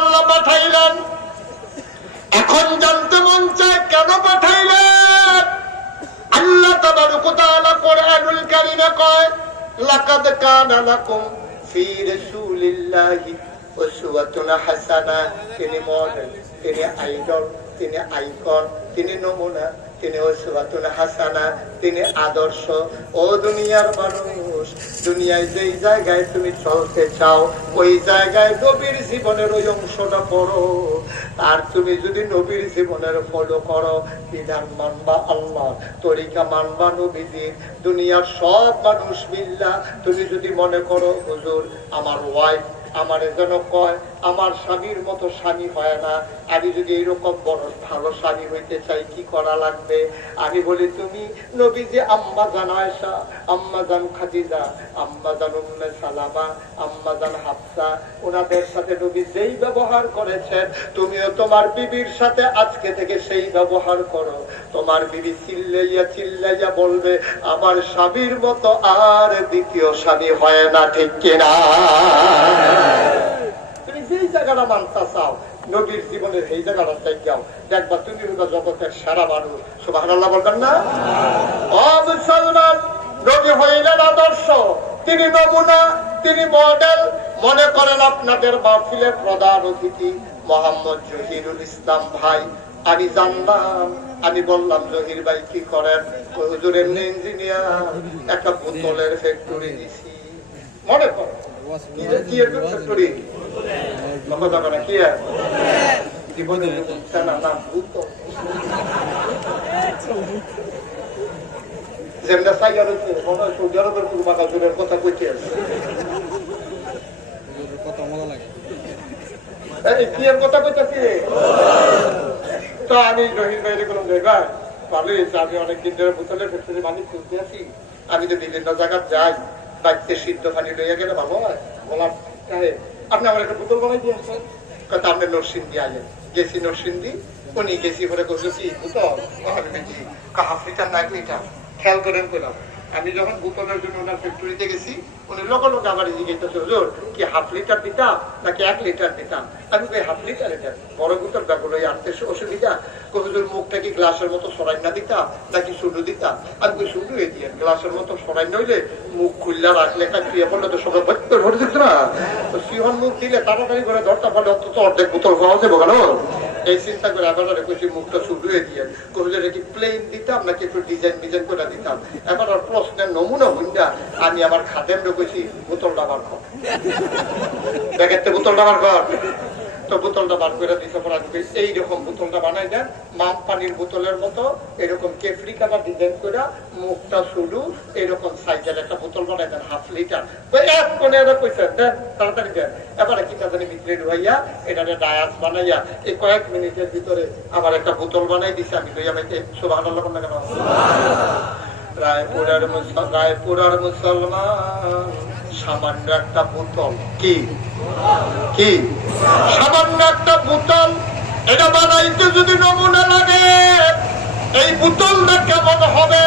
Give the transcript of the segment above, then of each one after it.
আল্লাহ পাঠাইলেন। এখন জানতে মন চায় কেন পাঠাইলেন? আল্লাহ কয়, লাকাদ কানা হাসানা। তিনি মডেল তিনি আইডল, তিনি আইকন, তিনি নমুনা, তিনি উসওয়াতুন হাসানা, তিনি আদর্শ। ও দুনিয়ার মানুষ দুনিয়ায় যেই জায়গায় তুমি চলতে চাও, ওই জায়গায় নবীর জীবনের ওই অংশটা পড়ো। আর তুমি যদি নবীর জীবনের ফলো করো, বিধান মানবা আল্লাহ, তরিকা মানবা নবীজির দুনিয়ার সব মানুষ মিল্লা। তুমি যদি মনে করো, হুজুর, আমার ওয়াইফ আমার যেন কয় আমার স্বামীর মতো স্বামী হয় না। আমি যদি এরকম বড় ভালো স্বামী হইতে চাই, কি করা লাগবে? আমি বলি, তুমি নবী যে আম্মা জান আয়সা আম্মা জান খাদিজা, আম্মা জান উম্মে সালামা, আম্মা জান হাফসা। ওনাদের সাথে নবী যেই ব্যবহার করেছেন, তুমিও তোমার বিবির সাথে আজকে থেকে সেই ব্যবহার করো। তোমার বিবি চিল্লাইয়া চিল্লাইয়া বলবে, আমার স্বামীর মতো আর দ্বিতীয় স্বামী হয় না, ঠিক কিনা? জায়গাটা চাও নবীর জীবনের এই জায়গাটা চাই যাও দেখবা তুমি জগতের সারা মানুষ। বলবেন না? মুসলমান নবী হইলেন আদর্শ। তিনি নমুনা তিনি মডেল। মনে করেন আপনাদের মাহফিলের প্রধান অতিথি মোহাম্মদ জহিরুল ইসলাম ভাই। আমি জানলাম আমি বললাম জহির ভাই কি করেন? ওই হুজুরের ইঞ্জিনিয়ার। একটা বোতলের ফ্যাক্টরি দিছি মনে করো কি যে- কি এর ফ্যাক্টরি লম্বা যাবে না কি আর জীবনে না না বোতল যেমন সাইয়ার হচ্ছে মনে হয় আরবের কোনো বাগাজুরের কথা কইতে আছে কত মজা লাগে এই কি কথা কইতাছি তো আমি রহির বাইরে কোনো জায়গায় ভালোই আমি অনেকদিন ধরে বোতলের ফ্যাক্টরি মালিক খুঁজতে আছি আমি তো বিভিন্ন জায়গায় যাই বাড়িতে সিদ্ধ পানি লইয়া গেলে ভালো হয় বলার আপনি আমার একটা বোতল বানাই দিয়ে আসছেন। কথা আপনি নরসিংদী আলেন গেছি নরসিংদী, উনি গেছি করে করছ কি বোতল কাহা দেখি হাফ লিটার না খেয়াল করেন করলাম আমি যখন বোতলের জন্য ওনার ফ্যাক্টরিতে গেছি, উনি লোক লোক আবার জিজ্ঞেস হুজুর, কি হাফ লিটার দিতাম নাকি এক লিটার দিতাম? আমি কই হাফ লিটার এটা বড় বোতল ব্যাগুলো আনতে অসুবিধা। হুজুর, মুখটা কি গ্লাসের মতো সরাই না দিতাম নাকি শুধু দিতাম? আমি কই, শুধু এ দিয়ে গ্লাসের মতো সরাই নইলে মুখ খুললা রাখলে একটা ক্রিয়া করলে তো সবাই ভর্তি ভরে দিত না। তো সিহন মুখ দিলে তাড়াতাড়ি করে ধরতে পারলে অন্তত অর্ধেক বোতল খাওয়া যাবে কেন এই চিন্তা করে আবার কইছি মুখটা শুরু হয়ে দিয়ে কবি হুজুর কি প্লেন দিতাম, নাকি একটু ডিজাইন ডিজাইন করে দিতাম। এবার আর প্রশ্নের নমুনা হইয়া আমি আমার খাদেম কইছি, বোতলটা বার কর দেখেতে বোতলটা বার কর তো বোতলটা বার করে দিতে পর আমি কই, এইরকম বোতলটা বানাই দেন মাপ পানির বোতলের মতো এরকম কেফরি কাটা ডিজাইন করে মুখটা শুরু এরকম সাইজের একটা বোতল বানাই দেন হাফ লিটার। এক কোণে এটা কইছে দেন তাড়াতাড়ি দেন। এবারে কি জানি ভিতরে ঢুয়াইয়া এটা ডায়াস বানাইয়া এই কয়েক মিনিটের ভিতরে আবার একটা বোতল বানাই দিছে। আমি লইয়া কেন? রায়পুরের রায়পুরের মুসলমান। সামান্য একটা বোতল। কি? কি? সামান্য একটা বোতল? এটা বানাইতে যদি নমুনা লাগে, এই কেমন হবে।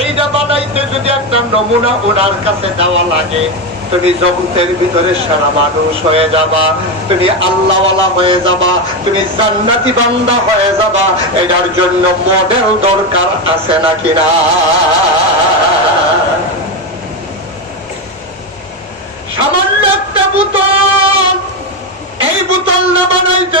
এইটা বানাইতে যদি একটা নমুনা ওনার কাছে দেওয়া লাগে, তুমি জগতের ভিতরে সারা মানুষ হয়ে যাবা, তুমি আল্লাহওয়ালা হয়ে যাবা, তুমি জান্নাতি বান্দা হয়ে যাবা। এটার জন্য মডেল দরকার আছে নাকি না সামান্য একটা বোতল এই বোতল না বানাইতে